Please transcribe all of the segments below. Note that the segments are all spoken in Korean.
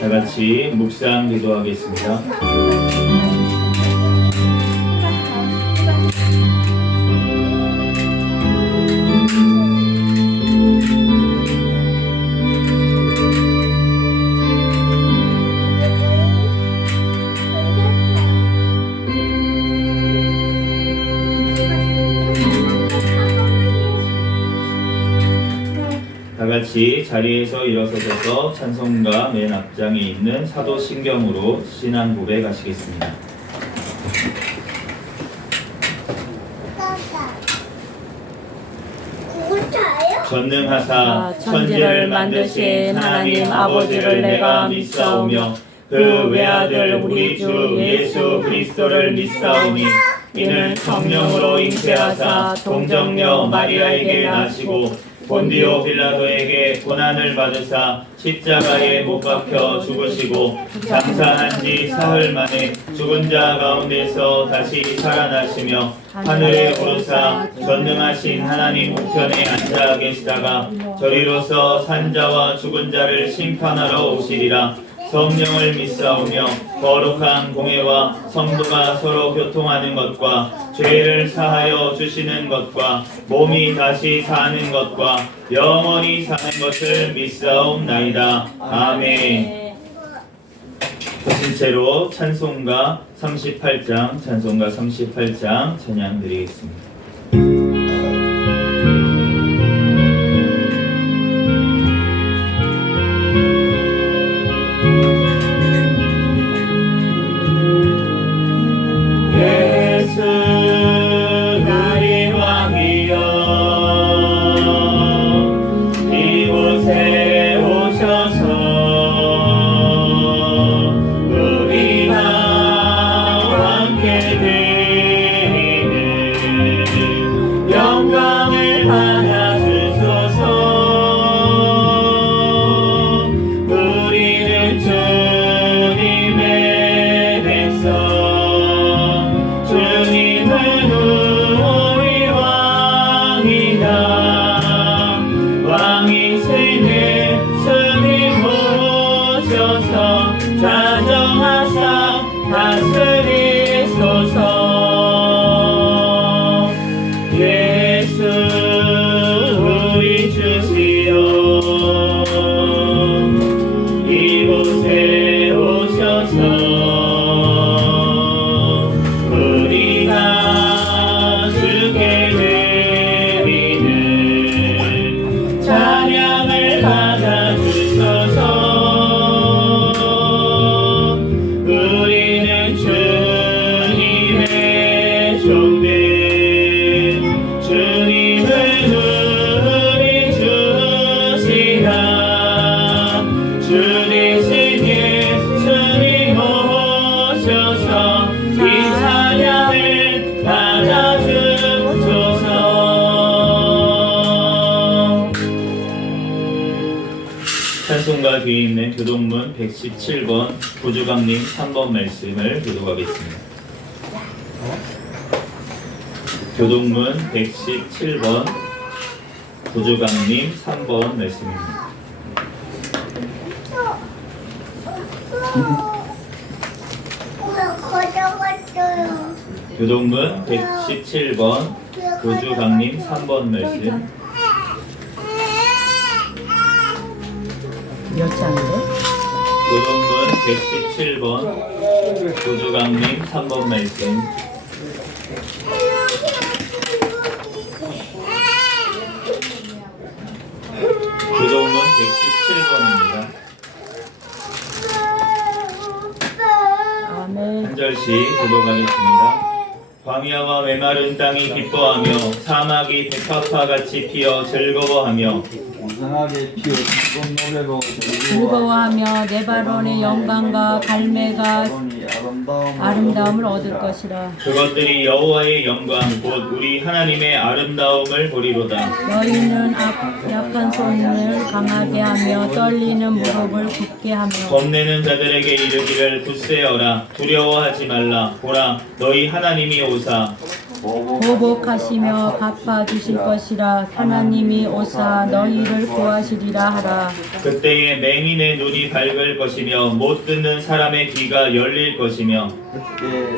다 같이 묵상 기도하겠습니다. 다 같이 자리에서 일어서셔서 찬송가 맨 앞장에 있는 사도신경으로 신앙 고백하시겠습니다. 전능하사 천지를 만드신 하나님 아버지를 내가 믿사오며 그 외아들 우리 주 예수 그리스도를 믿사오니 이는 성령으로 잉태하사 동정녀 마리아에게 나시고 본디오 빌라도에게 고난을 받으사 십자가에 못 박혀 죽으시고 장사한 지 사흘 만에 죽은 자 가운데서 다시 살아나시며 하늘에 오르사 전능하신 하나님 우편에 앉아 계시다가 저리로서 산자와 죽은 자를 심판하러 오시리라. 성령을 믿사오며 거룩한 공회와 성도가 서로 교통하는 것과 죄를 사하여 주시는 것과 몸이 다시 사는 것과 영원히 사는 것을 믿사옵나이다. 아멘. 보신 채로 찬송가 38장 찬양 드리겠습니다. 찬송가 뒤에 있는 교동문 117번 구주강님 3번 말씀을 교독하겠습니다. 교동문 117번 구주강님 3번 말씀입니다. 교동문 117번 구주강님 3번 말씀. 몇 장인데? 교동문 117번 구주강님 3번 말씀. 교동문 117번입니다. 한 절씩 교독하겠습니다. 광야와 메마른 땅이 기뻐하며 사막이 백합화 같이 피어 즐거워하며 무성하게 피어 기쁜 노래로 즐거워하며 네바론의 영광과 갈매가 아름다움을 얻을 것이라. 그것들이 여호와의 영광 곧 우리 하나님의 아름다움을 보리로다. 너희는 약한 손을 강하게 하며 떨리는 무릎을 굳게 하며 겁내는 자들에게 이르기를 굳세어라. 두려워하지 말라. 보라 너희 하나님이 오사 보복하시며 갚아주실 것이라. 하나님이 오사 너희를 구하시리라 하라. 그때에 맹인의 눈이 밝을 것이며 못 듣는 사람의 귀가 열릴 것이며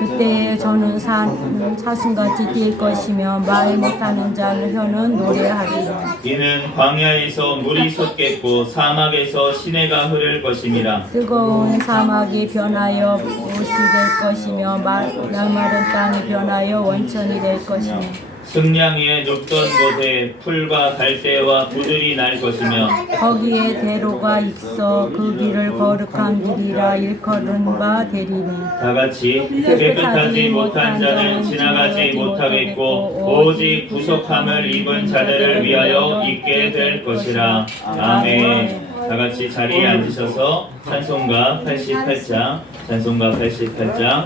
그때에 저는 사슴같이 뛸 것이며 말 못하는 자는 혀는 노래하리라. 이는 광야에서 물이 솟겠고 사막에서 시내가 흐를 것임이라. 뜨거운 사막이 변하여 옷이 될 것이며 메마른 땅이 변하여 원천이 될 것이며 승량 위에 눕던 곳에 풀과 갈대와 부들이 날 것이며 거기에 대로가 있어 그 길을 거룩한 길이라 일컬은 바 되리니. 다 같이 깨끗하지 못한 자는 지나가지 못하겠고 오직 구속함을 입은 자들을 위하여 있게 될 것이라. 아멘. 다 같이 자리에 앉으셔서 찬송가 88장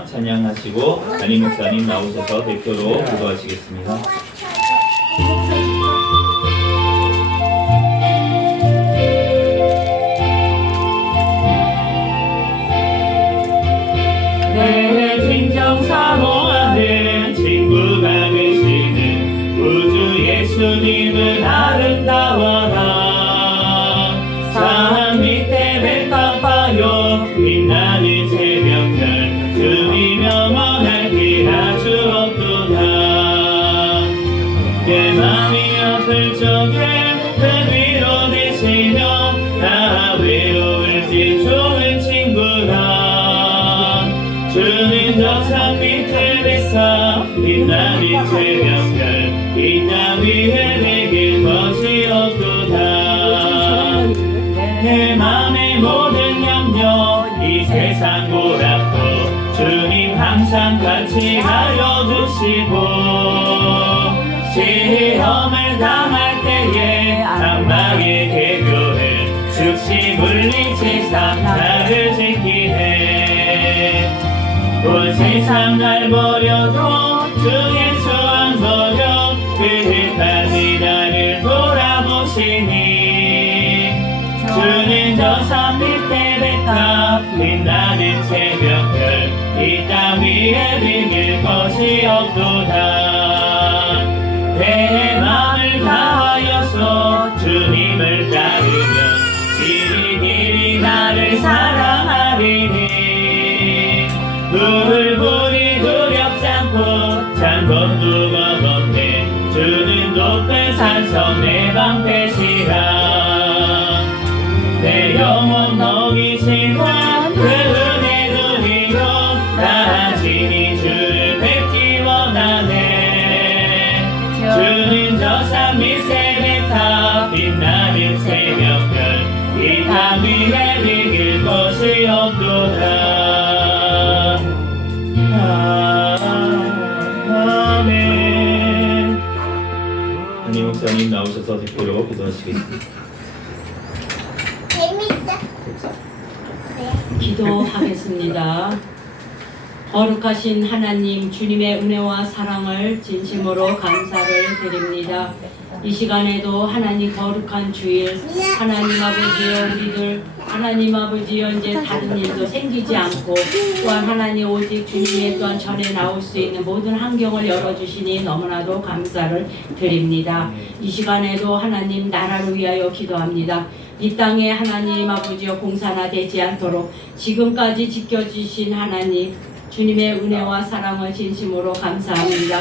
찬양하시고 담임 목사님 나오셔서 대표로 기도하시겠습니다. 내 진정 사모하는 친구가 되시는 우주 예수님은 아름다워라. 산 밑에 백합화요 빛나는 새벽별 주님 영원할 피라 주옵도다. 내 맘이 아플 적에 큰 위로 되시며 나 외로울 때 좋은 친구라. 주는 저 산 밑에 뱃사 빛나는 새벽별 이 땅 위에 내길 것이 없도다. 내 맘의 모든 염려 이 세상 고락도 주님 항상 같이 하여 주시고 시험을 당할 때에 악마의 개교를 즉시 물리치사 나를 지키네. 온 세상 날 버려도 주 예수 안 버려 끝까지 나를 돌아보시니. 주는 저 산 밑에 백합 빛나는 새벽별 이 땅 위에 비길 것이 없도다. 내 맘을 다하여서 주님을 따르면 길이 나를 사랑하리니. 불불이 두렵지 않고 잔것도 겁없네. 주는 높은 산성 내 방패시라. 내 영혼 먹이시는 그 은혜 누리며 나 진히 주를 뵙기 원하네. 주는 저 산 밑에 백합 빛나는 새벽별 이 땅 위에 비길 것이 없도다. 아멘. 담임 목사님 나오셔서 대표로 기도하시겠습니다. 기도하겠습니다. 거룩하신 하나님, 주님의 은혜와 사랑을 진심으로 감사를 드립니다. 이 시간에도 하나님 거룩한 주일, 하나님 아버지여 우리들 하나님 아버지여 이제 다른 일도 생기지 않고 또한 하나님 오직 주님의 또한 전에 나올 수 있는 모든 환경을 열어주시니 너무나도 감사를 드립니다. 이 시간에도 하나님 나라를 위하여 기도합니다. 이 땅에 하나님 아버지여 공사나 되지 않도록 지금까지 지켜주신 하나님 주님의 은혜와 사랑을 진심으로 감사합니다.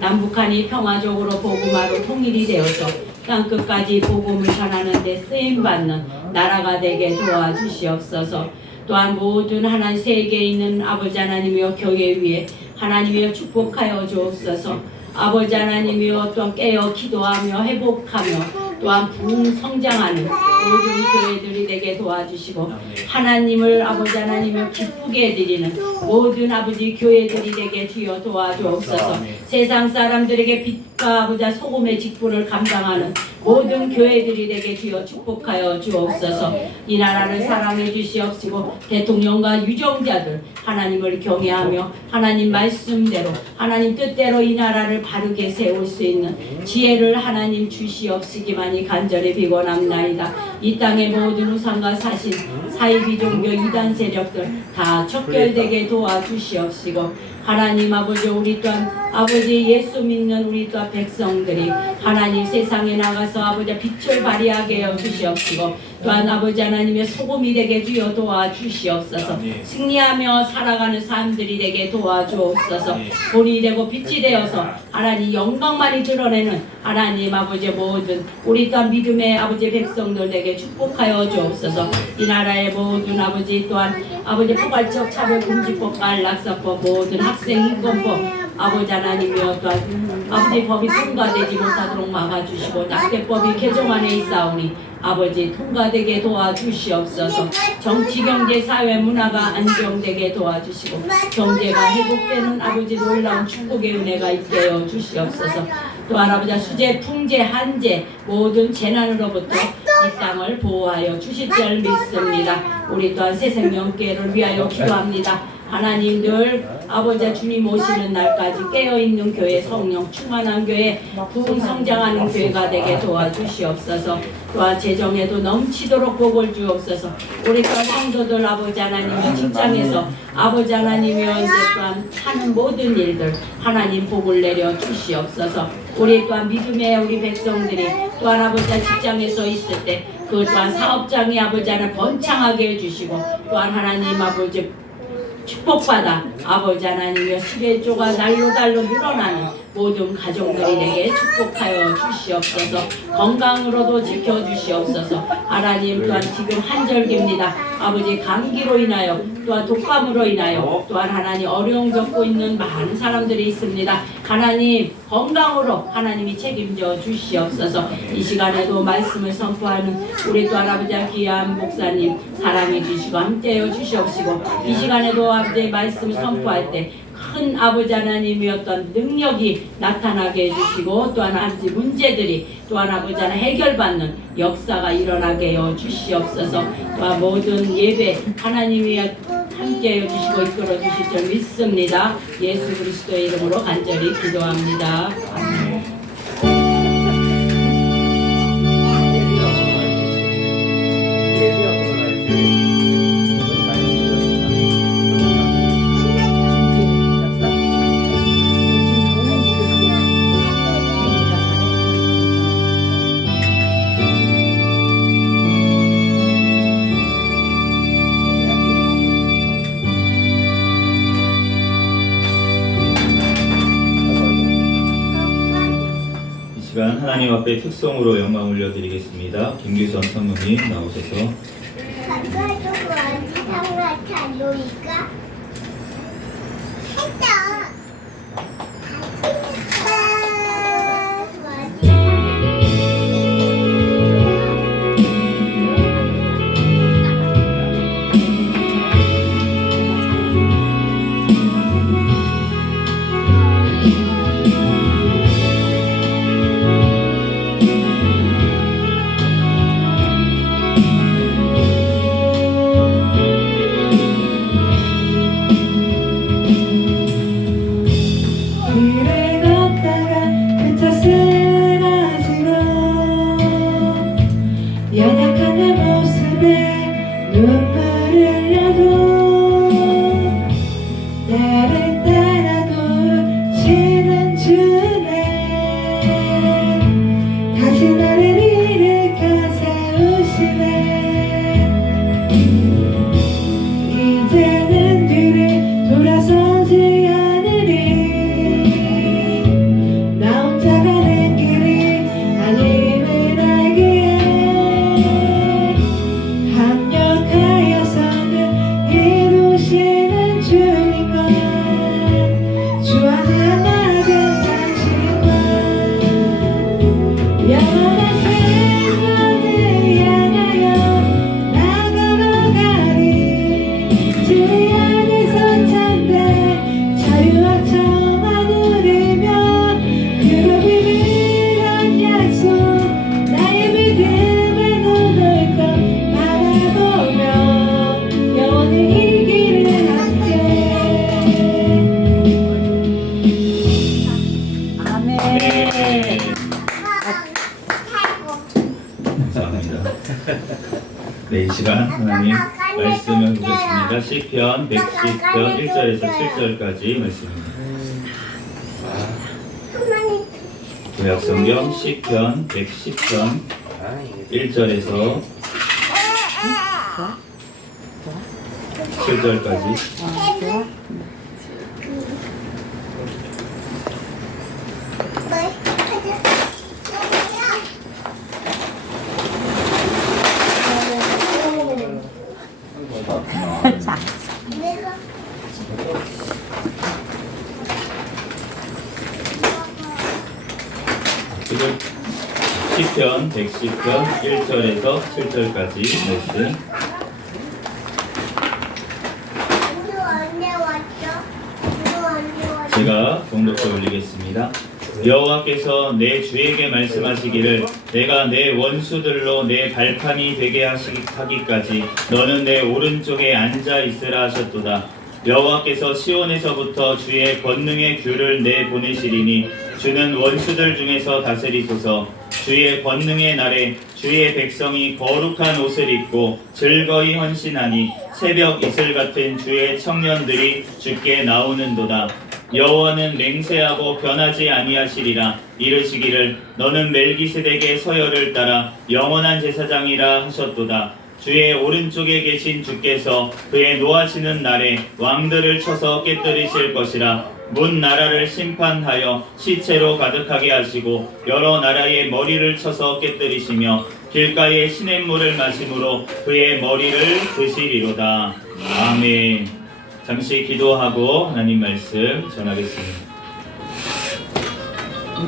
남북한이 평화적으로 복음화로 통일이 되어서 땅끝까지 복음을 전하는 데 쓰임받는 나라가 되게 도와주시옵소서. 또한 모든 하나님 세계에 있는 아버지 하나님이여 교회 위에 하나님이여 축복하여 주옵소서. 아버지 하나님이여 또한 깨어 기도하며 회복하며 또한 부흥성장하는 모든 교회들이 되게 도와주시고 하나님을 아버지 하나님을 기쁘게 해드리는 모든 아버지 교회들이 되게 주여 도와주옵소서. 세상 사람들에게 빛과 아버지 소금의 직분을 감당하는 모든 교회들이 되게 주여 축복하여 주옵소서. 이 나라를 사랑해 주시옵시고 대통령과 유정자들 하나님을 경외하며 하나님 말씀대로 하나님 뜻대로 이 나라를 바르게 세울 수 있는 지혜를 하나님 주시옵시기만이 간절히 비곤합나이다. 이 땅의 모든 우상과 사신 사이비 종교 이단 세력들 다 척결되게 도와주시옵시고 하나님 아버지 우리 또한 아버지 예수 믿는 우리 또한 백성들이 하나님 세상에 나가서 아버지 빛을 발휘하게 하여 주시옵시고 또한 아버지 하나님의 소금이 되게 주여 도와주시옵소서. 승리하며 살아가는 사람들이 되게 도와주옵소서. 본이 되고 빛이 되어서 하나님 영광만이 드러내는 하나님 아버지 모든 우리 또한 믿음의 아버지 백성들에게 축복하여 주옵소서. 이 나라의 모든 아버지 또한 아버지 포괄적 차별금지법과 안락사법 모든 학생 인권법 아버지 하나님이여 또한 아버지 법이 통과되지 못하도록 막아주시고 낙태법이 개정 안에 있사오니 아버지 통과되게 도와주시옵소서. 정치, 경제, 사회, 문화가 안정되게 도와주시고 경제가 회복되는 아버지 놀라운 축복의 은혜가 있게 하여 주시옵소서. 또한 아버지 수재, 풍재, 한재 모든 재난으로부터 이 땅을 보호하여 주실 줄 믿습니다. 우리 또한 새생명교회를 위하여 기도합니다. 하나님 늘 아버지 주님 오시는 날까지 깨어있는 교회, 성령 충만한 교회, 부흥 성장하는 교회가 되게 도와주시옵소서. 또한 재정에도 넘치도록 복을 주옵소서. 우리 또한 성도들 아버지 하나님의 직장에서 아버지 하나님이여 이제 또한 하는 모든 일들 하나님 복을 내려 주시옵소서. 우리 또한 믿음의 우리 백성들이 또한 아버지 직장에서 있을 때 그 또한 사업장이 아버지 하나 번창하게 해주시고 또한 하나님 아버지 축복받아 아버지 하나님의 11조가 날로 늘어나는 모든 가정들이 내게 축복하여 주시옵소서. 건강으로도 지켜주시옵소서. 하나님 또한 지금 한절기입니다. 아버지 감기로 인하여 또한 독감으로 인하여 또한 하나님 어려움 겪고 있는 많은 사람들이 있습니다. 하나님 건강으로 하나님이 책임져 주시옵소서. 이 시간에도 말씀을 선포하는 우리 또한 아버지 귀한 목사님 사랑해 주시고 함께하여 주시옵시고 이 시간에도 아버지의 말씀을 선포할 때 큰 아버지 하나님이었던 능력이 나타나게 해주시고 또한 아버지 문제들이 또한 아버지 하나 해결받는 역사가 일어나게 해 주시옵소서. 또한 모든 예배 하나님이 함께 해주시고 이끌어 주실 줄 믿습니다. 예수 그리스도의 이름으로 간절히 기도합니다. 아멘. 하나님 앞에 특성으로 영광 올려드리겠습니다. 김규선 사모님 나오셔서 네, 이 시간 하나님 말씀을 보겠습니다. 시편 110편 1절에서 7절까지 말씀입니다. 구약성경 시편 110편 1절에서 7절까지. 지금 시편 110편 1절에서 7절까지 말씀. 제가 봉독해 올리겠습니다. 여호와께서 내 주에게 말씀하시기를 내가 내 원수들로 내 발판이 되게 하기까지 너는 내 오른쪽에 앉아 있으라 하셨도다. 여호와께서 시온에서부터 주의 권능의 규를 내보내시리니 주는 원수들 중에서 다스리소서. 주의 권능의 날에 주의 백성이 거룩한 옷을 입고 즐거이 헌신하니 새벽 이슬 같은 주의 청년들이 주께 나오는도다. 여호와는 맹세하고 변하지 아니하시리라. 이르시기를 너는 멜기세덱의 서열을 따라 영원한 제사장이라 하셨도다. 주의 오른쪽에 계신 주께서 그의 노하시는 날에 왕들을 쳐서 깨뜨리실 것이라. 문 나라를 심판하여 시체로 가득하게 하시고 여러 나라의 머리를 쳐서 깨뜨리시며 길가에 시냇물을 마심으로 그의 머리를 드시리로다. 아멘. 잠시 기도하고 하나님 말씀 전하겠습니다.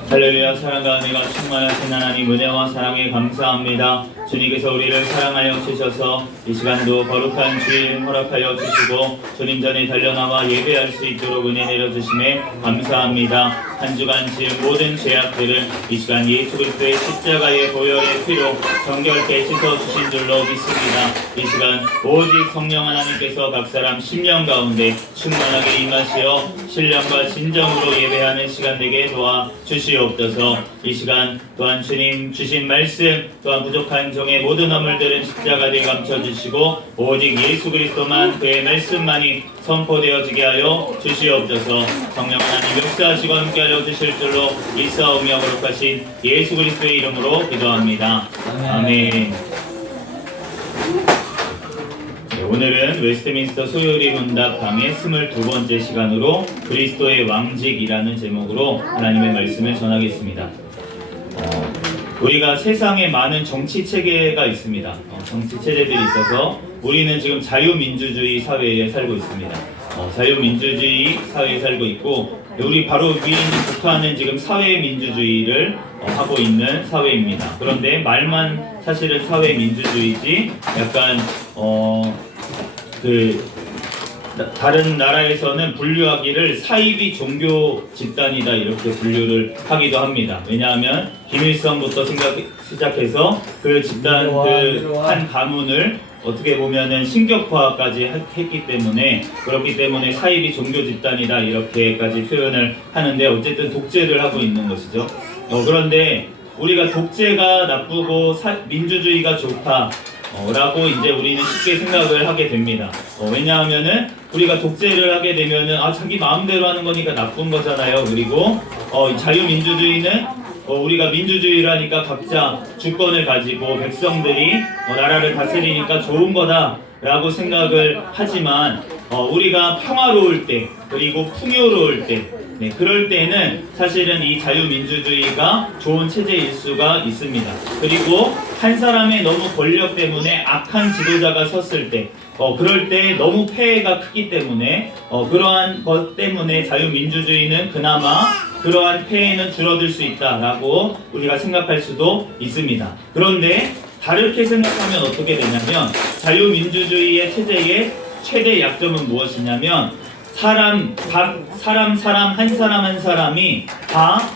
할렐루야. 사랑과 은혜가 충만하신 하나님, 은혜와 사랑에 감사합니다. 주님께서 우리를 사랑하여 주셔서 이 시간도 거룩한 주일 허락하여 주시고 주님 전에 달려나와 예배할 수 있도록 은혜 내려주심에 감사합니다. 한 주간 지은 모든 죄악들을 이 시간 예수 그리스도의 십자가의 보혈의 피로 정결케 씻어주신 줄로 믿습니다. 이 시간 오직 성령 하나님께서 각 사람 심령 가운데 충만하게 임하시어 신령과 진정으로 예배하는 시간 되게 도와 주시옵소서. 이 시간 또한 주님 주신 말씀 또한 부족한 종의 모든 허물들은 십자가에 감춰주시고 오직 예수 그리스도만 그의 말씀만이 선포되어지게 하여 주시옵소서. 성령 하나님 역사하시고 함께하여 주실 줄로 믿사오며 거룩하신 예수 그리스도의 이름으로 기도합니다. 아멘. 네, 오늘은 웨스트민스터 소요리 문답강의 22번째 시간으로 그리스도의 왕직이라는 제목으로 하나님의 말씀을 전하겠습니다. 우리가 세상에 많은 정치 체계가 있습니다. 정치 체제들이 있어서 우리는 지금 자유민주주의 사회에 살고 있습니다. 자유민주주의 사회에 살고 있고 우리 바로 위에 있는 북한은 지금 사회민주주의를 하고 있는 사회입니다. 그런데 말만 사실은 사회민주주의지 약간 다른 나라에서는 분류하기를 사이비 종교 집단이다 이렇게 분류를 하기도 합니다. 왜냐하면 김일성부터 시작해서 그 집단 그 한 가문을 어떻게 보면은 신격화까지 했기 때문에 그렇기 때문에 사이비 종교 집단이다 이렇게까지 표현을 하는데 어쨌든 독재를 하고 있는 것이죠. 그런데 우리가 독재가 나쁘고 민주주의가 좋다. 라고 이제 우리는 쉽게 생각을 하게 됩니다. 왜냐하면은 우리가 독재를 하게 되면은 자기 마음대로 하는 거니까 나쁜 거잖아요. 그리고 자유민주주의는 우리가 민주주의를 하니까 각자 주권을 가지고 백성들이 나라를 다스리니까 좋은 거다 라고 생각을 하지만 우리가 평화로울 때 그리고 풍요로울 때 그럴 때는 사실은 이 자유민주주의가 좋은 체제일 수가 있습니다. 그리고 한 사람의 너무 권력 때문에 악한 지도자가 섰을 때 그럴 때 너무 폐해가 크기 때문에 그러한 것 때문에 자유민주주의는 그나마 그러한 폐해는 줄어들 수 있다라고 우리가 생각할 수도 있습니다. 그런데 다르게 생각하면 어떻게 되냐면 자유민주주의의 체제의 최대 약점은 무엇이냐면 사람 한 사람 한 사람이 다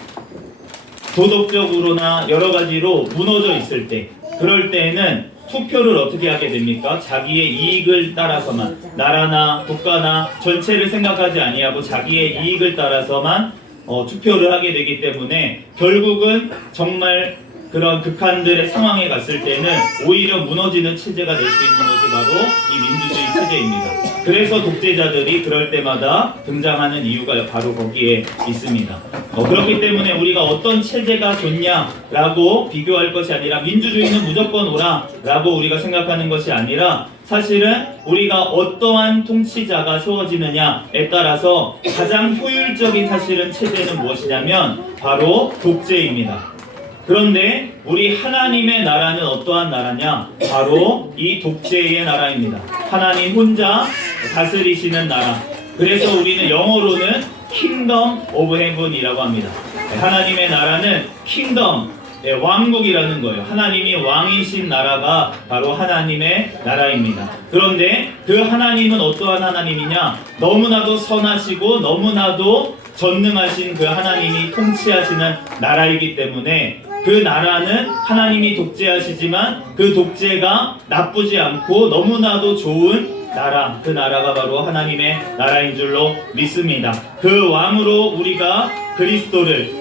도덕적으로나 여러 가지로 무너져 있을 때 그럴 때에는 투표를 어떻게 하게 됩니까? 자기의 이익을 따라서만 나라나 국가나 전체를 생각하지 아니하고 자기의 이익을 따라서만 투표를 하게 되기 때문에 결국은 정말 그런 극한들의 상황에 갔을 때는 오히려 무너지는 체제가 될 수 있는 것이 바로 이 민주주의 체제입니다. 그래서 독재자들이 그럴 때마다 등장하는 이유가 바로 거기에 있습니다. 그렇기 때문에 우리가 어떤 체제가 좋냐라고 비교할 것이 아니라 민주주의는 무조건 옳아라고 우리가 생각하는 것이 아니라 사실은 우리가 어떠한 통치자가 세워지느냐에 따라서 가장 효율적인 사실은 체제는 무엇이냐면 바로 독재입니다. 그런데 우리 하나님의 나라는 어떠한 나라냐? 바로 이 독재의 나라입니다. 하나님 혼자 다스리시는 나라. 그래서 우리는 영어로는 Kingdom of Heaven이라고 합니다. 하나님의 나라는 Kingdom, 왕국이라는 거예요. 하나님이 왕이신 나라가 바로 하나님의 나라입니다. 그런데 그 하나님은 어떠한 하나님이냐? 너무나도 선하시고 너무나도 전능하신 그 하나님이 통치하시는 나라이기 때문에 그 나라는 하나님이 독재하시지만 그 독재가 나쁘지 않고 너무나도 좋은 나라, 그 나라가 바로 하나님의 나라인 줄로 믿습니다. 그 왕으로 우리가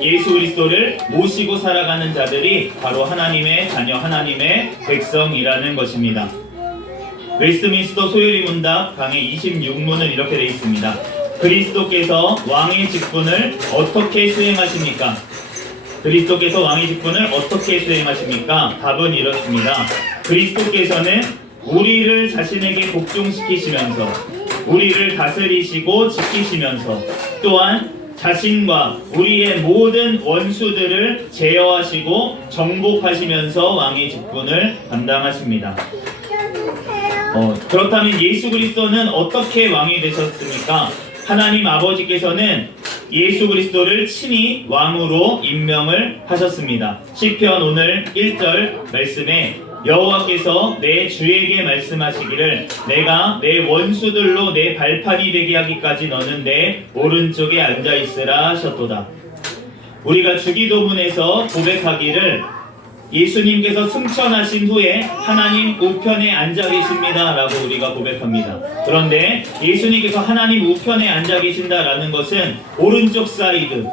예수 그리스도를 모시고 살아가는 자들이 바로 하나님의 자녀, 하나님의 백성이라는 것입니다. 웨스트민스터 소요리 문답 강의 26문은 이렇게 되어 있습니다. 그리스도께서 왕의 직분을 어떻게 수행하십니까? 그리스도께서 왕의 직분을 어떻게 수행하십니까? 답은 이렇습니다. 그리스도께서는 우리를 자신에게 복종시키시면서 우리를 다스리시고 지키시면서 또한 자신과 우리의 모든 원수들을 제어하시고 정복하시면서 왕의 직분을 감당하십니다. 그렇다면 예수 그리스도는 어떻게 왕이 되셨습니까? 하나님 아버지께서는 예수 그리스도를 친히 왕으로 임명을 하셨습니다. 시편 오늘 1절 말씀에 여호와께서 내 주에게 말씀하시기를 내가 내 원수들로 내 발판이 되게 하기까지 너는 내 오른쪽에 앉아있으라 하셨도다. 우리가 주기도문에서 고백하기를 예수님께서 승천하신 후에 하나님 우편에 앉아 계십니다 라고 우리가 고백합니다. 그런데 예수님께서 하나님 우편에 앉아 계신다라는 것은 오른쪽 사이드,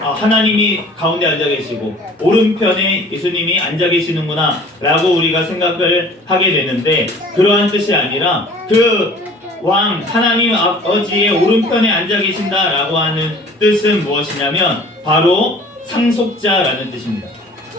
하나님이 가운데 앉아 계시고 오른편에 예수님이 앉아 계시는구나 라고 우리가 생각을 하게 되는데, 그러한 뜻이 아니라 그 왕 하나님 아버지의 오른편에 앉아 계신다 라고 하는 뜻은 무엇이냐면 바로 상속자라는 뜻입니다.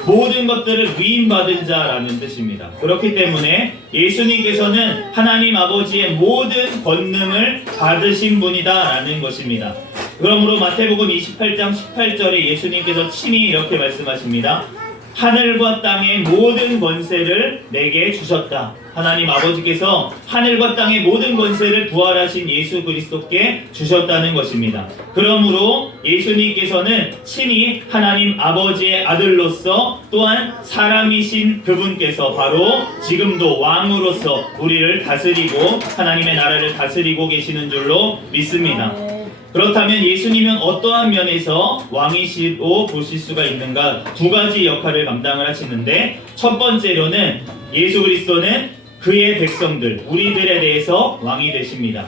모든 것들을 위임받은 자라는 뜻입니다. 그렇기 때문에 예수님께서는 하나님 아버지의 모든 권능을 받으신 분이다 라는 것입니다. 그러므로 마태복음 28장 18절에 예수님께서 친히 이렇게 말씀하십니다. 하늘과 땅의 모든 권세를 내게 주셨다. 하나님 아버지께서 하늘과 땅의 모든 권세를 부활하신 예수 그리스도께 주셨다는 것입니다. 그러므로 예수님께서는 친히 하나님 아버지의 아들로서 또한 사람이신 그분께서 바로 지금도 왕으로서 우리를 다스리고 하나님의 나라를 다스리고 계시는 줄로 믿습니다. 그렇다면 예수님은 어떠한 면에서 왕이시로 보실 수가 있는가? 두 가지 역할을 감당을 하시는데, 첫 번째로는 예수 그리스도는 그의 백성들, 우리들에 대해서 왕이 되십니다.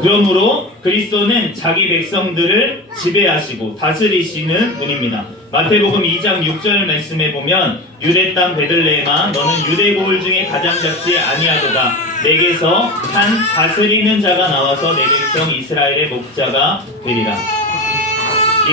그러므로 그리스도는 자기 백성들을 지배하시고 다스리시는 분입니다. 마태복음 2장 6절 말씀에 보면 유대 땅 베들레헴아 너는 유대 고을 중에 가장 작지 아니하도다. 내게서 한 다스리는 자가 나와서 내 백성 이스라엘의 목자가 되리라.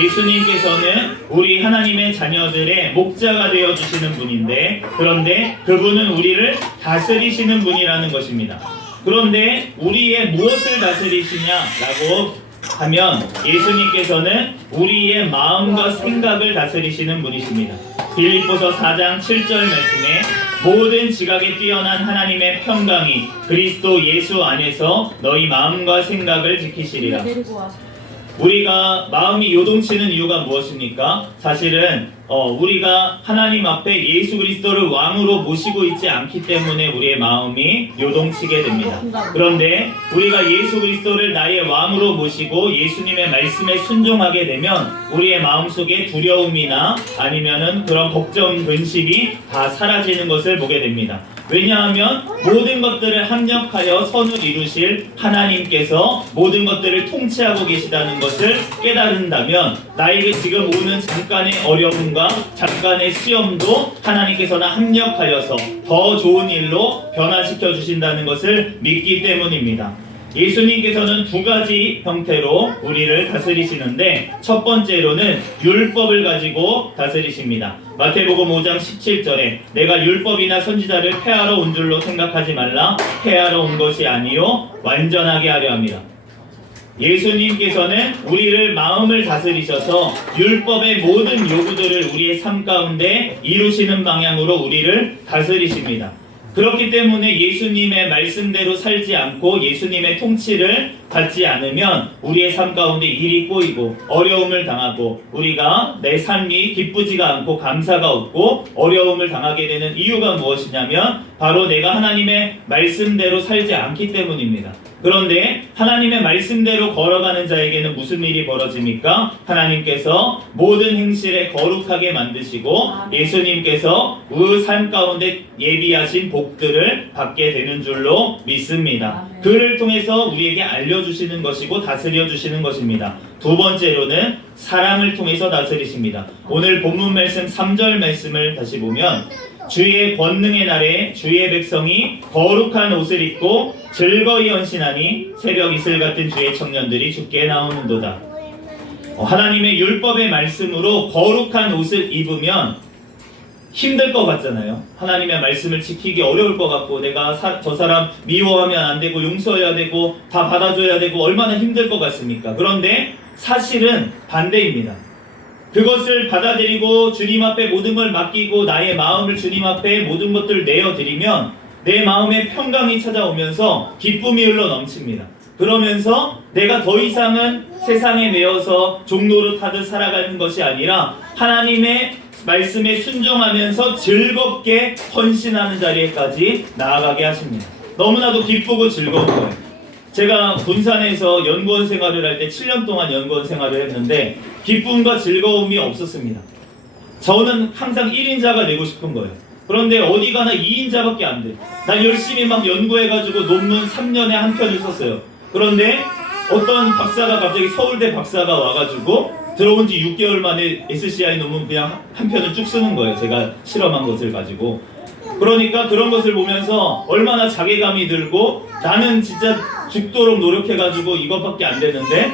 예수님께서는 우리 하나님의 자녀들의 목자가 되어주시는 분인데, 그런데 그분은 우리를 다스리시는 분이라는 것입니다. 그런데 우리의 무엇을 다스리시냐라고 하면 예수님께서는 우리의 마음과 생각을 다스리시는 분이십니다. 빌립보서 4장 7절 말씀에 모든 지각에 뛰어난 하나님의 평강이 그리스도 예수 안에서 너희 마음과 생각을 지키시리라. 우리가 마음이 요동치는 이유가 무엇입니까? 사실은 우리가 하나님 앞에 예수 그리스도를 왕으로 모시고 있지 않기 때문에 우리의 마음이 요동치게 됩니다. 그런데 우리가 예수 그리스도를 나의 왕으로 모시고 예수님의 말씀에 순종하게 되면 우리의 마음속에 두려움이나 아니면은 그런 걱정, 근심이 다 사라지는 것을 보게 됩니다. 왜냐하면 모든 것들을 합력하여 선을 이루실 하나님께서 모든 것들을 통치하고 계시다는 것을 깨달은다면 나에게 지금 오는 잠깐의 어려움과 잠깐의 시험도 하나님께서는 합력하여서 더 좋은 일로 변화시켜 주신다는 것을 믿기 때문입니다. 예수님께서는 두 가지 형태로 우리를 다스리시는데 첫 번째로는 율법을 가지고 다스리십니다. 마태복음 5장 17절에 내가 율법이나 선지자를 폐하러 온 줄로 생각하지 말라. 폐하러 온 것이 아니요 완전하게 하려 합니다. 예수님께서는 우리를 마음을 다스리셔서 율법의 모든 요구들을 우리의 삶 가운데 이루시는 방향으로 우리를 다스리십니다. 그렇기 때문에 예수님의 말씀대로 살지 않고 예수님의 통치를 받지 않으면 우리의 삶 가운데 일이 꼬이고 어려움을 당하고 우리가 내 삶이 기쁘지가 않고 감사가 없고 어려움을 당하게 되는 이유가 무엇이냐면 바로 내가 하나님의 말씀대로 살지 않기 때문입니다. 그런데 하나님의 말씀대로 걸어가는 자에게는 무슨 일이 벌어집니까? 하나님께서 모든 행실에 거룩하게 만드시고 예수님께서 그 삶 가운데 예비하신 복들을 받게 되는 줄로 믿습니다. 그를 통해서 우리에게 알려주시는 것이고 다스려주시는 것입니다. 두 번째로는 사랑을 통해서 다스리십니다. 오늘 본문 말씀 3절 말씀을 다시 보면 주의 권능의 날에 주의 백성이 거룩한 옷을 입고 즐거이 헌신하니 새벽 이슬 같은 주의 청년들이 주께 나오는도다. 하나님의 율법의 말씀으로 거룩한 옷을 입으면 힘들 것 같잖아요. 하나님의 말씀을 지키기 어려울 것 같고 내가 저 사람 미워하면 안 되고 용서해야 되고 다 받아줘야 되고 얼마나 힘들 것 같습니까? 그런데 사실은 반대입니다. 그것을 받아들이고 주님 앞에 모든 걸 맡기고 나의 마음을 주님 앞에 모든 것들을 내어드리면 내 마음에 평강이 찾아오면서 기쁨이 흘러 넘칩니다. 그러면서 내가 더 이상은 세상에 매여서 종노릇하듯 살아가는 것이 아니라 하나님의 말씀에 순종하면서 즐겁게 헌신하는 자리에까지 나아가게 하십니다. 너무나도 기쁘고 즐거운 거예요. 제가 군산에서 연구원 생활을 할 때 7년 동안 연구원 생활을 했는데 기쁨과 즐거움이 없었습니다. 저는 항상 1인자가 되고 싶은 거예요. 그런데 어디 가나 2인자밖에 안 돼. 난 열심히 막 연구해가지고 논문 3년에 한 편을 썼어요. 그런데 어떤 박사가 갑자기 서울대 박사가 와가지고 들어온 지 6개월 만에 SCI 논문 그냥 한 편을 쭉 쓰는 거예요. 제가 실험한 것을 가지고. 그러니까 그런 것을 보면서 얼마나 자괴감이 들고 나는 진짜 죽도록 노력해가지고 이것밖에 안 되는데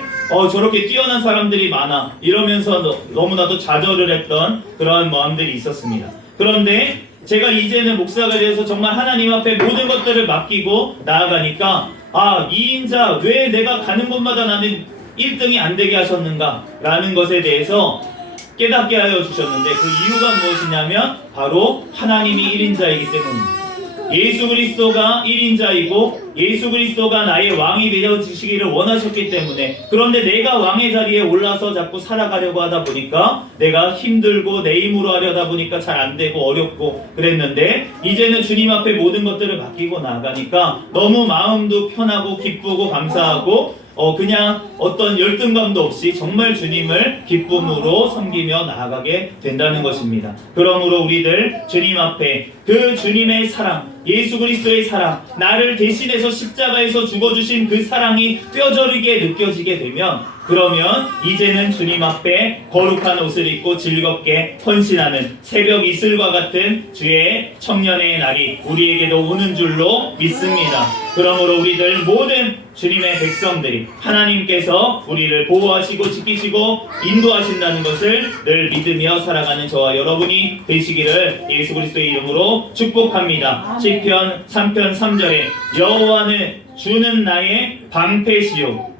저렇게 뛰어난 사람들이 많아 이러면서 너무나도 좌절을 했던 그러한 마음들이 있었습니다. 그런데 제가 이제는 목사가 되어서 정말 하나님 앞에 모든 것들을 맡기고 나아가니까 2인자 왜 내가 가는 곳마다 나는 1등이 안 되게 하셨는가 라는 것에 대해서 깨닫게 하여 주셨는데 그 이유가 무엇이냐면 바로 하나님이 1인자이기 때문입니다. 예수 그리스도가 1인자이고 예수 그리스도가 나의 왕이 되어주시기를 원하셨기 때문에 그런데 내가 왕의 자리에 올라서 자꾸 살아가려고 하다 보니까 내가 힘들고 내 힘으로 하려다 보니까 잘 안 되고 어렵고 그랬는데 이제는 주님 앞에 모든 것들을 맡기고 나아가니까 너무 마음도 편하고 기쁘고 감사하고 그냥 어떤 열등감도 없이 정말 주님을 기쁨으로 섬기며 나아가게 된다는 것입니다. 그러므로 우리들 주님 앞에 그 주님의 사랑, 예수 그리스도의 사랑, 나를 대신해서 십자가에서 죽어주신 그 사랑이 뼈저리게 느껴지게 되면 그러면 이제는 주님 앞에 거룩한 옷을 입고 즐겁게 헌신하는 새벽 이슬과 같은 주의 청년의 날이 우리에게도 오는 줄로 믿습니다. 그러므로 우리들 모든 주님의 백성들이 하나님께서 우리를 보호하시고 지키시고 인도하신다는 것을 늘 믿으며 살아가는 저와 여러분이 되시기를 예수 그리스도의 이름으로 축복합니다. 시편 3편 3절에 여호와는 주는 나의 방패시요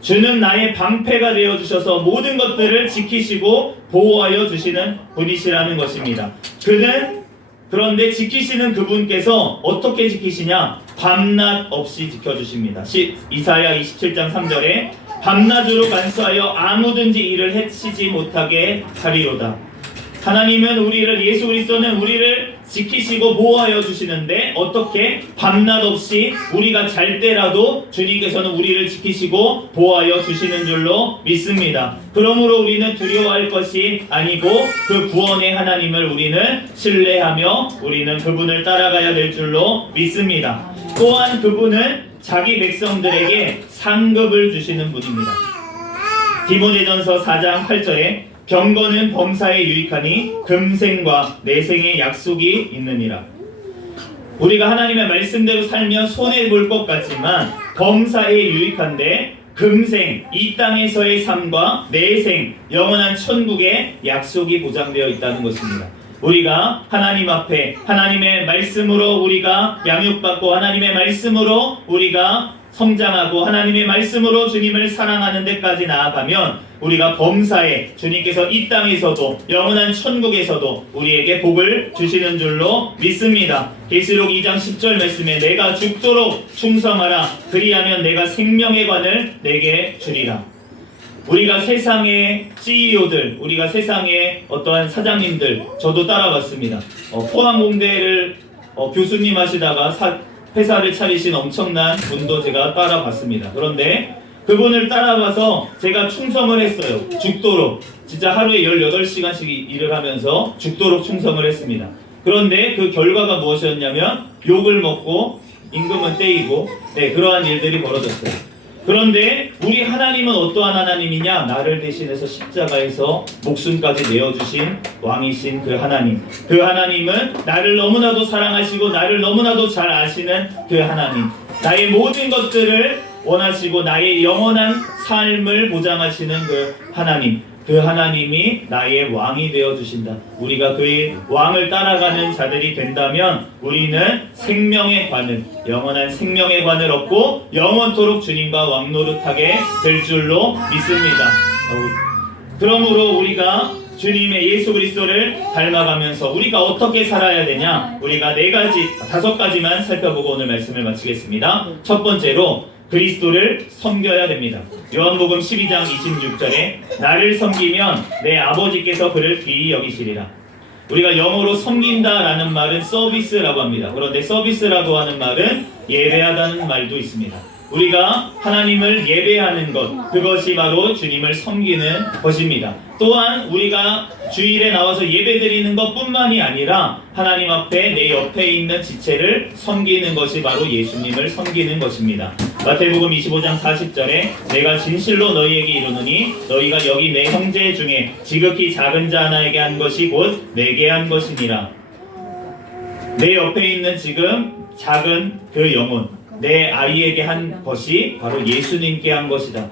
주는 나의 방패가 되어주셔서 모든 것들을 지키시고 보호하여 주시는 분이시라는 것입니다. 그는 그런데 지키시는 그분께서 어떻게 지키시냐? 밤낮 없이 지켜주십니다. 이사야 27장 3절에 밤낮으로 간수하여 아무든지 이를 해치지 못하게 하리로다. 하나님은 예수 그리스도는 우리를 지키시고 보호하여 주시는데 어떻게? 밤낮 없이 우리가 잘 때라도 주님께서는 우리를 지키시고 보호하여 주시는 줄로 믿습니다. 그러므로 우리는 두려워할 것이 아니고 그 구원의 하나님을 우리는 신뢰하며 우리는 그분을 따라가야 될 줄로 믿습니다. 또한 그분은 자기 백성들에게 상급을 주시는 분입니다. 디모데전서 4장 8절에 경건은 범사에 유익하니 금생과 내생의 약속이 있느니라. 우리가 하나님의 말씀대로 살면 손해볼 것 같지만 범사에 유익한데 금생, 이 땅에서의 삶과 내생, 영원한 천국의 약속이 보장되어 있다는 것입니다. 우리가 하나님 앞에 하나님의 말씀으로 우리가 양육받고 하나님의 말씀으로 우리가 성장하고 하나님의 말씀으로 주님을 사랑하는 데까지 나아가면 우리가 범사에 주님께서 이 땅에서도 영원한 천국에서도 우리에게 복을 주시는 줄로 믿습니다. 계시록 2장 10절 말씀에 내가 죽도록 충성하라 그리하면 내가 생명의 관을 내게 주리라. 우리가 세상의 CEO들, 우리가 세상의 어떠한 사장님들 저도 따라봤습니다. 포항공대를 교수님 하시다가 회사를 차리신 엄청난 분도 제가 따라봤습니다. 그런데 그분을 따라봐서 제가 충성을 했어요. 죽도록. 진짜 하루에 18시간씩 일을 하면서 죽도록 충성을 했습니다. 그런데 그 결과가 무엇이었냐면 욕을 먹고 임금은 떼이고 그러한 일들이 벌어졌어요. 그런데 우리 하나님은 어떠한 하나님이냐? 나를 대신해서 십자가에서 목숨까지 내어주신 왕이신 그 하나님. 그 하나님은 나를 너무나도 사랑하시고 나를 너무나도 잘 아시는 그 하나님. 나의 모든 것들을 원하시고 나의 영원한 삶을 보장하시는 그 하나님. 그 하나님이 나의 왕이 되어주신다. 우리가 그의 왕을 따라가는 자들이 된다면 우리는 생명의 관을, 영원한 생명의 관을 얻고 영원토록 주님과 왕노릇하게 될 줄로 믿습니다. 그러므로 우리가 주님의 예수 그리스도를 닮아가면서 우리가 어떻게 살아야 되냐? 우리가 5가지만 살펴보고 오늘 말씀을 마치겠습니다. 첫 번째로 그리스도를 섬겨야 됩니다. 요한복음 12장 26절에 나를 섬기면 내 아버지께서 그를 귀히 여기시리라. 우리가 영어로 섬긴다라는 말은 서비스라고 합니다. 그런데 서비스라고 하는 말은 예배하다는 말도 있습니다. 우리가 하나님을 예배하는 것, 그것이 바로 주님을 섬기는 것입니다. 또한 우리가 주일에 나와서 예배드리는 것뿐만이 아니라 하나님 앞에 내 옆에 있는 지체를 섬기는 것이 바로 예수님을 섬기는 것입니다. 마태복음 25장 40절에 내가 진실로 너희에게 이르노니 너희가 여기 내 형제 중에 지극히 작은 자 하나에게 한 것이 곧 내게 한 것이니라. 내 옆에 있는 지금 작은 그 영혼, 내 아이에게 한 것이 바로 예수님께 한 것이다.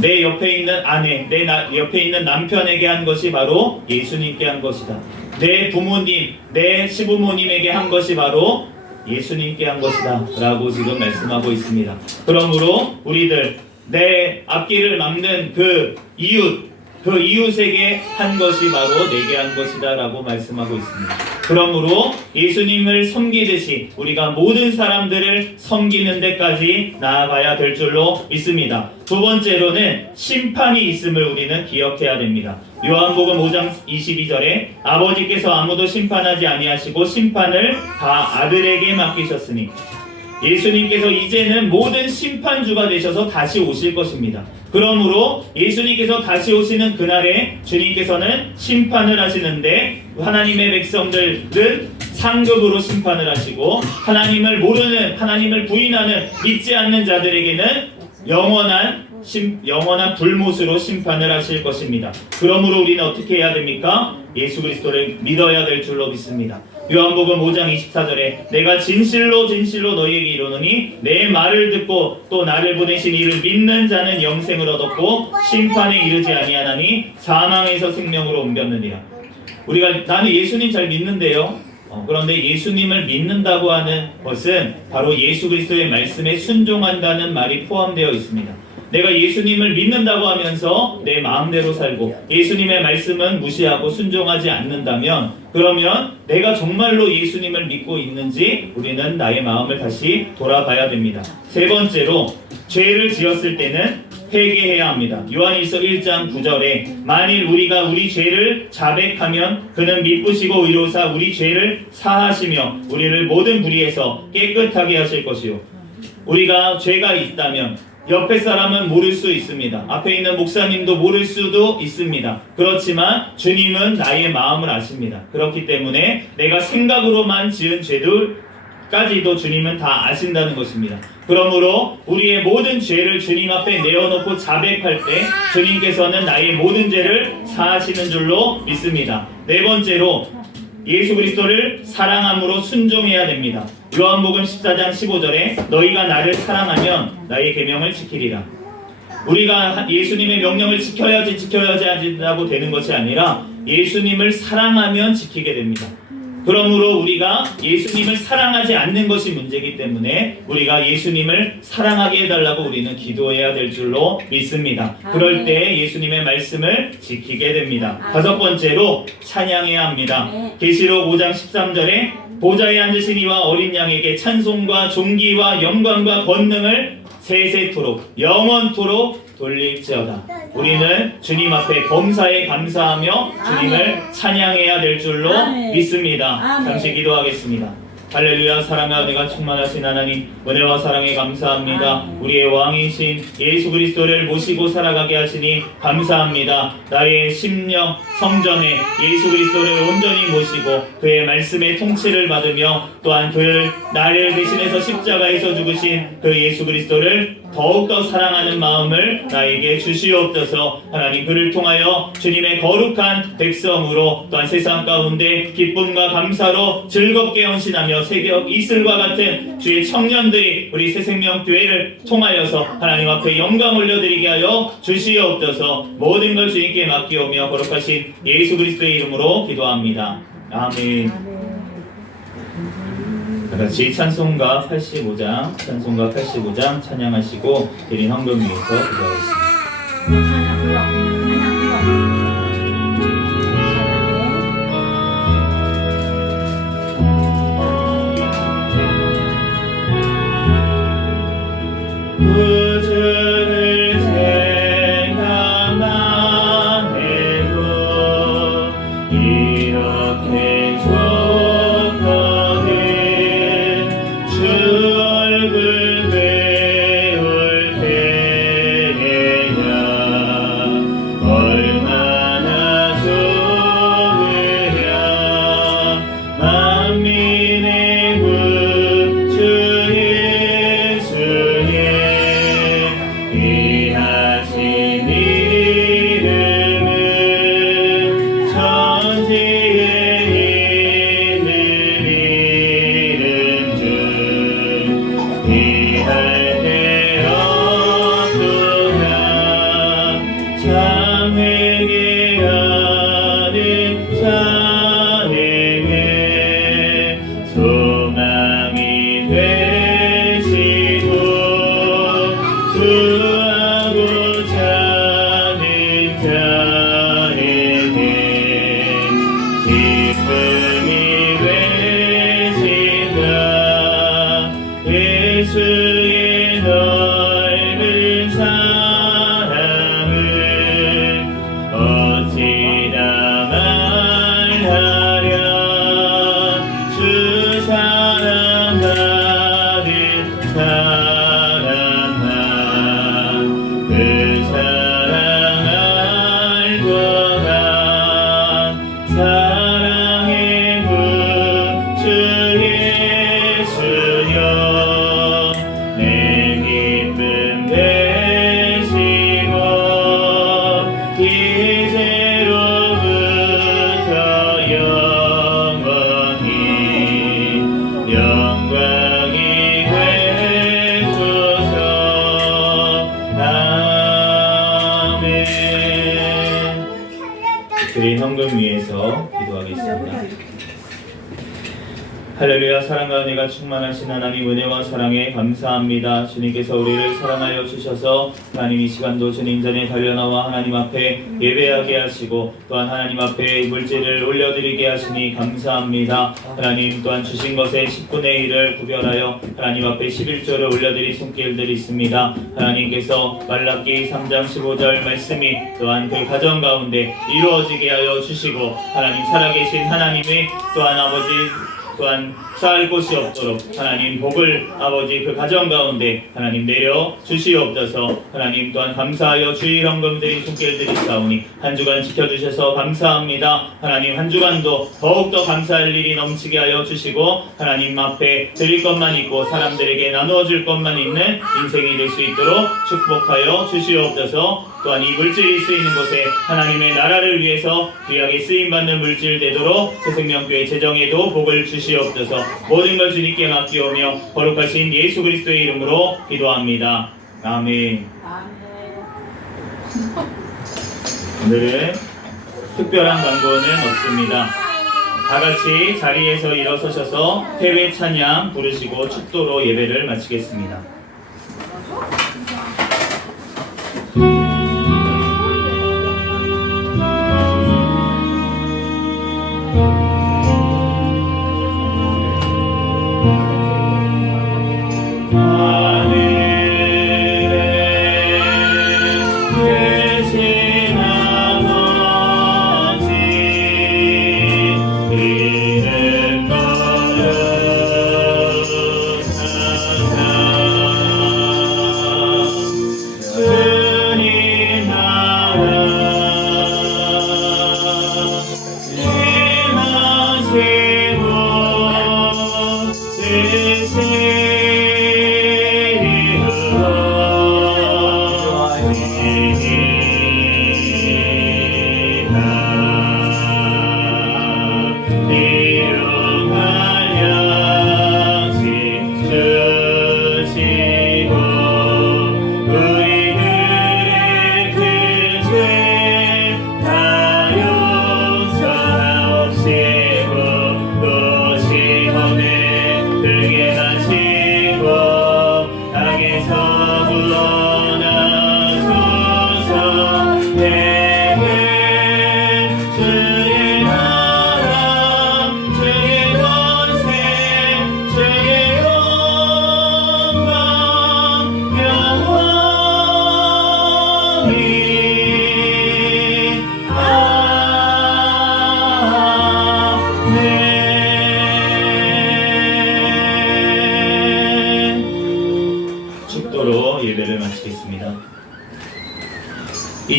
내 옆에 있는 아내, 내 옆에 있는 남편에게 한 것이 바로 예수님께 한 것이다. 내 부모님, 내 시부모님에게 한 것이 바로 예수님께 한 것이다 라고 지금 말씀하고 있습니다. 그러므로 우리들 내 앞길을 막는 그 이웃에게 한 것이 바로 내게 한 것이다 라고 말씀하고 있습니다. 그러므로 예수님을 섬기듯이 우리가 모든 사람들을 섬기는 데까지 나아가야 될 줄로 믿습니다. 두 번째로는 심판이 있음을 우리는 기억해야 됩니다. 요한복음 5장 22절에 아버지께서 아무도 심판하지 아니하시고 심판을 다 아들에게 맡기셨으니 예수님께서 이제는 모든 심판주가 되셔서 다시 오실 것입니다. 그러므로 예수님께서 다시 오시는 그날에 주님께서는 심판을 하시는데 하나님의 백성들은 상급으로 심판을 하시고 하나님을 모르는, 하나님을 부인하는, 믿지 않는 자들에게는 영원한 불못으로 심판을 하실 것입니다. 그러므로 우리는 어떻게 해야 됩니까? 예수 그리스도를 믿어야 될 줄로 믿습니다. 요한복음 5장 24절에 내가 진실로 너희에게 이르노니 내 말을 듣고 또 나를 보내신 이를 믿는 자는 영생을 얻었고 심판에 이르지 아니하나니 사망에서 생명으로 옮겼느니라. 나는 예수님 잘 믿는데요. 그런데 예수님을 믿는다고 하는 것은 바로 예수 그리스도의 말씀에 순종한다는 말이 포함되어 있습니다. 내가 예수님을 믿는다고 하면서 내 마음대로 살고 예수님의 말씀은 무시하고 순종하지 않는다면, 그러면 내가 정말로 예수님을 믿고 있는지 우리는 나의 마음을 다시 돌아봐야 됩니다. 세 번째로, 죄를 지었을 때는 회개해야 합니다. 요한일서 1장 9절에 만일 우리가 우리 죄를 자백하면 그는 미쁘시고 의로사 우리 죄를 사하시며 우리를 모든 불의에서 깨끗하게 하실 것이요. 우리가 죄가 있다면 옆에 사람은 모를 수 있습니다. 앞에 있는 목사님도 모를 수도 있습니다. 그렇지만 주님은 나의 마음을 아십니다. 그렇기 때문에 내가 생각으로만 지은 죄들까지도 주님은 다 아신다는 것입니다. 그러므로 우리의 모든 죄를 주님 앞에 내어놓고 자백할 때 주님께서는 나의 모든 죄를 사하시는 줄로 믿습니다. 네 번째로, 예수 그리스도를 사랑함으로 순종해야 됩니다. 요한복음 14장 15절에 너희가 나를 사랑하면 나의 계명을 지키리라. 우리가 예수님의 명령을 지켜야지 한다고 되는 것이 아니라 예수님을 사랑하면 지키게 됩니다. 그러므로 우리가 예수님을 사랑하지 않는 것이 문제이기 때문에 우리가 예수님을 사랑하게 해달라고 우리는 기도해야 될 줄로 믿습니다. 그럴 때 예수님의 말씀을 지키게 됩니다. 다섯 번째로, 찬양해야 합니다. 계시록 5장 13절에 보좌에 앉으신 이와 어린 양에게 찬송과 존귀와 영광과 권능을 세세토록 영원토록 돌릴지어다. 우리는 주님 앞에 범사에 감사하며 주님을 찬양해야 될 줄로 믿습니다. 잠시 기도하겠습니다. 할렐루야. 사랑과 은혜가 충만하신 하나님, 은혜와 사랑에 감사합니다. 우리의 왕이신 예수 그리스도를 모시고 살아가게 하시니 감사합니다. 나의 심령 성전에 예수 그리스도를 온전히 모시고 그의 말씀의 통치를 받으며 또한 그를 나를 대신해서 십자가에서 죽으신 그 예수 그리스도를 더욱더 사랑하는 마음을 나에게 주시옵소서. 하나님, 그를 통하여 주님의 거룩한 백성으로 또한 세상 가운데 기쁨과 감사로 즐겁게 헌신하며 새벽 이슬과 같은 주의 청년들이 우리 새생명교회를 통하여서 하나님 앞에 영광 올려드리게 하여 주시옵소서. 모든 걸 주님께 맡기오며 거룩하신 예수 그리스도의 이름으로 기도합니다. 아멘. 같이 찬송가 85장 찬양하시고 드린 헌금 위해서 기도하겠습니다. 구주를 생각만 해도 이렇게 좋거든. 주 얼굴 배울 때에야 할렐루야. 사랑과 은혜가 충만하신 하나님 은혜와 사랑에 감사합니다. 주님께서 우리를 사랑하여 주셔서 하나님 이 시간도 주님 전에 달려나와 하나님 앞에 예배하게 하시고 또한 하나님 앞에 물질을 올려드리게 하시니 감사합니다. 하나님 또한 주신 것의 10분의 1을 구별하여 하나님 앞에 11조를 올려드릴 손길들이 있습니다. 하나님께서 말라기 3장 15절 말씀이 또한 그 가정 가운데 이루어지게 하여 주시고 하나님 살아계신 하나님의 또한 아버지 또한 쌓을 곳이 없도록 하나님 복을 아버지 그 가정 가운데 하나님 내려 주시옵소서. 하나님 또한 감사하여 주의 헌금들이 손길들이 있사오니 한 주간 지켜주셔서 감사합니다. 하나님 한 주간도 더욱더 감사할 일이 넘치게 하여 주시고 하나님 앞에 드릴 것만 있고 사람들에게 나누어 줄 것만 있는 인생이 될 수 있도록 축복하여 주시옵소서. 또한 이 물질이 쓰이는 곳에 하나님의 나라를 위해서 귀하게 쓰임받는 물질 되도록 새생명교회 재정에도 복을 주시옵소서. 모든 걸 주님께 맡기오며 거룩하신 예수 그리스도의 이름으로 기도합니다. 아멘. 오늘은 특별한 광고는 없습니다. 다같이 자리에서 일어서셔서 회외 찬양 부르시고 축도로 예배를 마치겠습니다.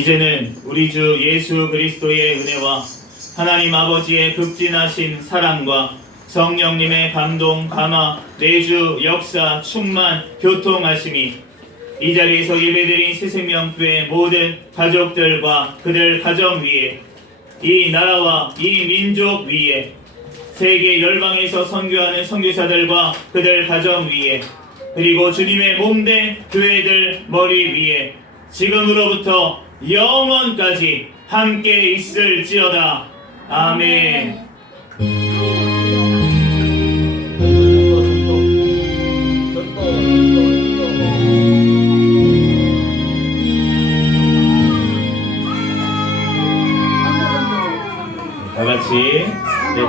이제는 우리 주 예수 그리스도의 은혜와 하나님 아버지의 극진하신 사랑과 성령님의 감동, 감화, 내주, 역사, 충만, 교통하심이 이 자리에서 예배드린 새생명교회 모든 가족들과 그들 가정 위에 이 나라와 이 민족 위에 세계 열방에서 선교하는 선교사들과 그들 가정 위에 그리고 주님의 몸된 교회들 머리 위에 지금으로부터 영원까지 함께 있을지어다. 아멘. 다 같이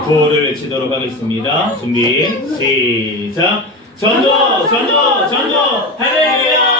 구호를 외치도록 하겠습니다. 준비 시작. 전도 전도 전도 할렐루야.